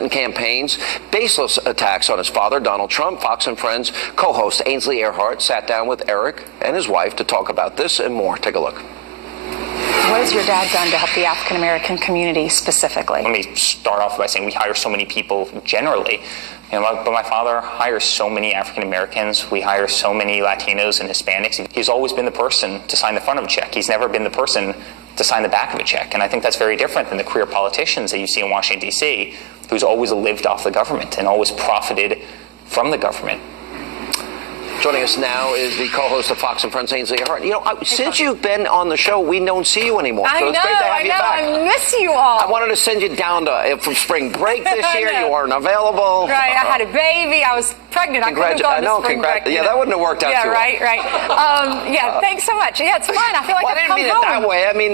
Clinton campaigns, baseless attacks on his father, Donald Trump. Fox and Friends co-host Ainsley Earhardt sat down with Eric and his wife to talk about this and more. Take a look. What has your dad done to help the African-American community specifically? Let me start off by saying we hire so many people generally. But my father hires so many African Americans. We hire so many Latinos and Hispanics. He's always been the person to sign the front of a check. He's never been the person to sign the back of a check. And I think that's very different than the career politicians that you see in Washington, D.C., who's always lived off the government and always profited from the government. Joining us now is the co-host of Fox and Friends, Ainsley Earhardt. You know, since you've been on the show, we don't see you anymore. So it's great to have you back. I miss you all. I wanted to send you down to from spring break this year. You weren't available. Right, I had a baby. I was pregnant. I couldn't have gone to spring break. Yeah, that wouldn't have worked out too well. Right. Yeah, thanks so much. Yeah, it's fine. I feel like I've come home. I didn't mean it that way. I mean,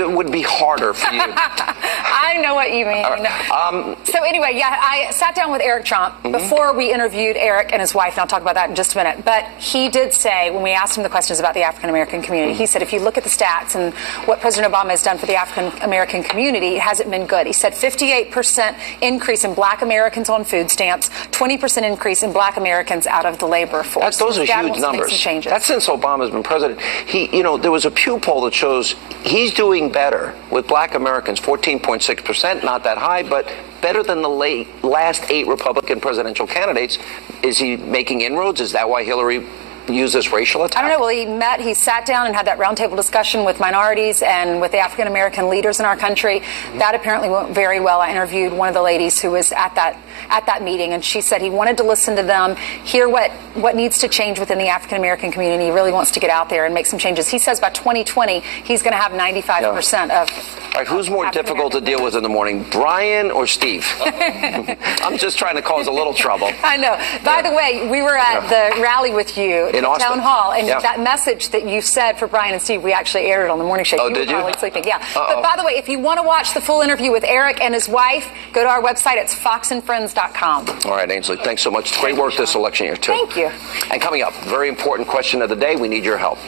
it would be harder for you. I know what you mean. Right. So anyway, yeah, I sat down with Eric Trump before we interviewed Eric and his wife, and I'll talk about that in just a minute. But he did say, when we asked him the questions about the African-American community, he said, if you look at the stats and what President Obama has done for the African-American community, it hasn't been good. He said 58% increase in black Americans on food stamps, 20% increase in black Americans out of the labor force. Those are huge numbers. That's since Obama's been president. There was a Pew poll that shows he's doing better with black Americans, 14.6%, not that high, but better than the last 8 Republican presidential candidates. Is he making inroads? Is that why Hillary used this racial attack? I don't know. Well, he sat down and had that roundtable discussion with minorities and with the African-American leaders in our country. That apparently went very well. I interviewed one of the ladies who was at that meeting, and she said he wanted to listen to them, hear what needs to change within the African-American community. He really wants to get out there and make some changes. He says by 2020, he's going to have 95% of... All right, who's more difficult to deal with in the morning, Brian or Steve? I'm just trying to cause a little trouble. I know. By the way, we were at the rally with you in Austin. Town Hall, and that message that you said for Brian and Steve, we actually aired it on the morning show. Oh, you did were probably you? Sleeping. Yeah. But by the way, if you want to watch the full interview with Eric and his wife, go to our website. It's foxandfriends.com. All right, Ainsley, thanks so much. Great work this election year, too. Thank you. And coming up, very important question of the day. We need your help.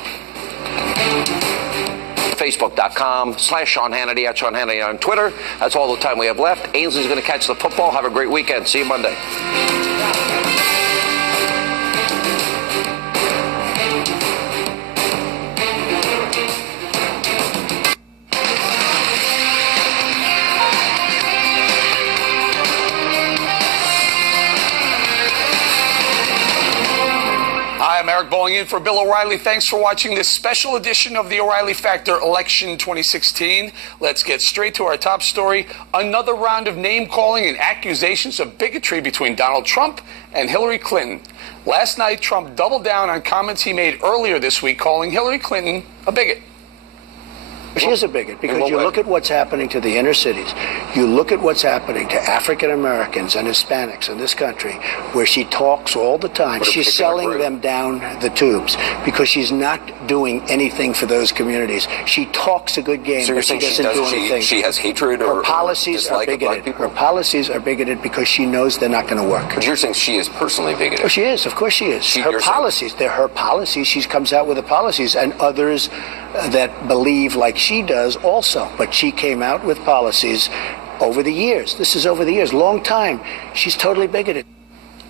Facebook.com/Sean Hannity, at Sean Hannity on Twitter. That's all the time we have left. Ainsley's going to catch the football. Have a great weekend. See you Monday. I'm Eric Bowling in for Bill O'Reilly. Thanks for watching this special edition of the O'Reilly Factor Election 2016. Let's get straight to our top story. Another round of name-calling and accusations of bigotry between Donald Trump and Hillary Clinton. Last night, Trump doubled down on comments he made earlier this week, calling Hillary Clinton a bigot. She is a bigot because you look at what's happening to the inner cities. You look at what's happening to African Americans and Hispanics in this country, where she talks all the time. She's selling them down the tubes because she's not doing anything for those communities. She talks a good game, but she doesn't do anything. She has hatred or policies are bigoted. Her policies are bigoted because she knows they're not going to work. But you're saying she is personally bigoted. Oh, she is. Of course she is. Her policies, they're her policies. She comes out with the policies, and others that believe like she does also. But she came out with policies over the years. This is over the years, long time. She's totally bigoted.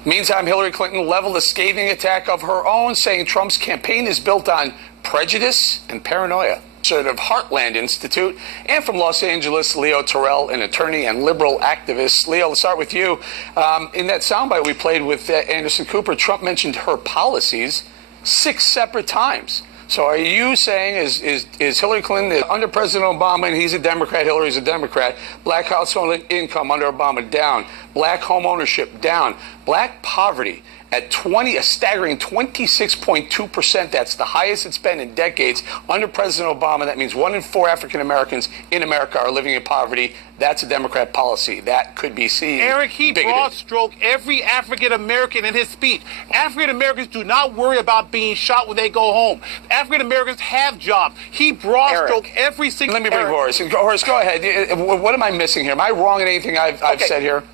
Meantime, Hillary Clinton leveled a scathing attack of her own, saying Trump's campaign is built on prejudice and paranoia. Of Heartland Institute, and from Los Angeles, Leo Terrell, an attorney and liberal activist. Leo, let's start with you. In that soundbite we played with Anderson Cooper, Trump mentioned her policies 6 separate times. So are you saying is Hillary Clinton under President Obama, and he's a Democrat, Hillary's a Democrat, black household income under Obama down, black home ownership down, black poverty at a staggering 26.2%. That's the highest it's been in decades. Under President Obama, that means 1 in 4 African Americans in America are living in poverty. That's a Democrat policy. That could be seen. Eric, he broad-stroked every African American in his speech. African Americans do not worry about being shot when they go home. African Americans have jobs. He broad-stroked every single... Let me bring Horace. Horace, go ahead. What am I missing here? Am I wrong in anything I've said here?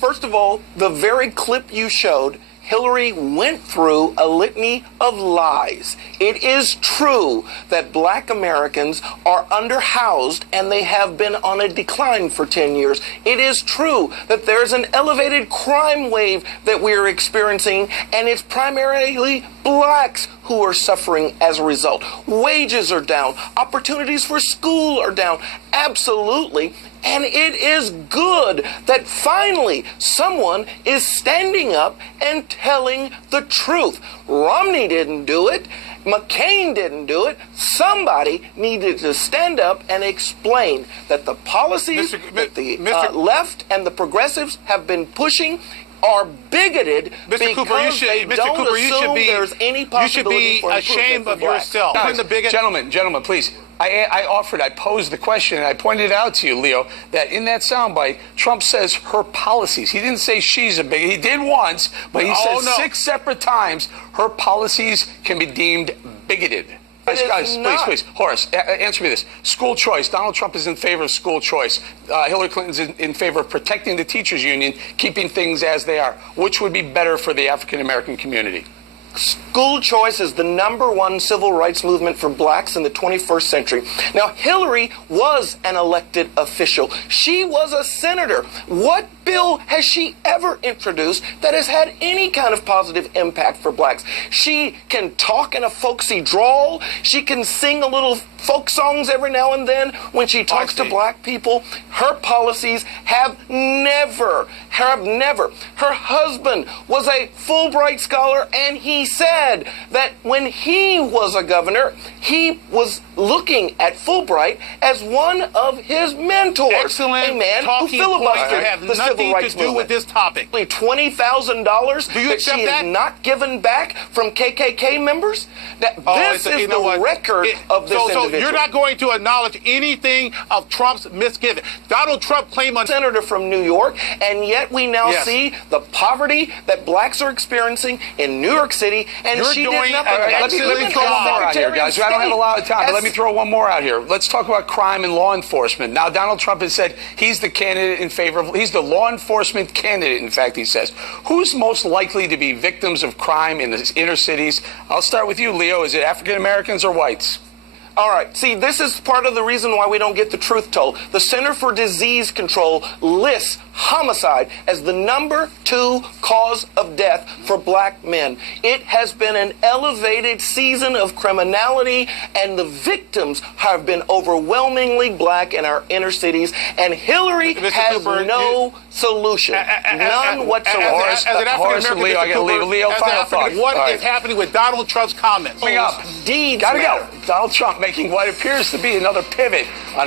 First of all, the very clip you showed, Hillary went through a litany of lies. It is true that black Americans are underhoused and they have been on a decline for 10 years. It is true that there's an elevated crime wave that we're experiencing, and it's primarily blacks who are suffering as a result. Wages are down. Opportunities for school are down. Absolutely. And it is good that finally someone is standing up and telling the truth. Romney didn't do it. McCain didn't do it. Somebody needed to stand up and explain that the policies that the left and the progressives have been pushing are bigoted because they don't assume there's any possibility for improvement. You should be ashamed of yourself. Gentlemen, please. I posed the question, and I pointed out to you, Leo, that in that soundbite, Trump says her policies. He didn't say she's a bigot. He did once, but he said 6 separate times her policies can be deemed bigoted. Guys, please. Horace, answer me this. School choice. Donald Trump is in favor of school choice. Hillary Clinton's in favor of protecting the teachers union, keeping things as they are. Which would be better for the African-American community? School choice is the #1 civil rights movement for blacks in the 21st century. Now, Hillary was an elected official. She was a senator. What bill has she ever introduced that has had any kind of positive impact for blacks? She can talk in a folksy drawl. She can sing a little folk songs every now and then when she talks to black people. Her policies have never. Her husband was a Fulbright scholar, and he said that when he was a governor, he was looking at Fulbright as one of his mentors. Excellent. A man who filibustered the civil rights movement. To do with this topic. $20,000 that she has not given back from KKK members. This is the record of this individual. So you're not going to acknowledge anything of Trump's misgiving. Donald Trump claimed on senator from New York, and yet we now see the poverty that blacks are experiencing in New York City, and she did nothing. Let me throw one more out here, guys. I don't have a lot of time, but let me throw one more out here. Let's talk about crime and law enforcement. Now, Donald Trump has said he's the candidate in favor of, he's the law enforcement candidate, in fact, he says. Who's most likely to be victims of crime in the inner cities? I'll start with you, Leo. Is it African Americans or whites? All right. See, this is part of the reason why we don't get the truth told. The Center for Disease Control lists homicide as the #2 cause of death for black men. It has been an elevated season of criminality, and the victims have been overwhelmingly black in our inner cities, and Hillary has no solution. None whatsoever. As an African-American, Leo, I got to leave. Leo, final thought. What is happening with Donald Trump's comments? Coming up. Gotta go. Donald Trump making what appears to be another pivot on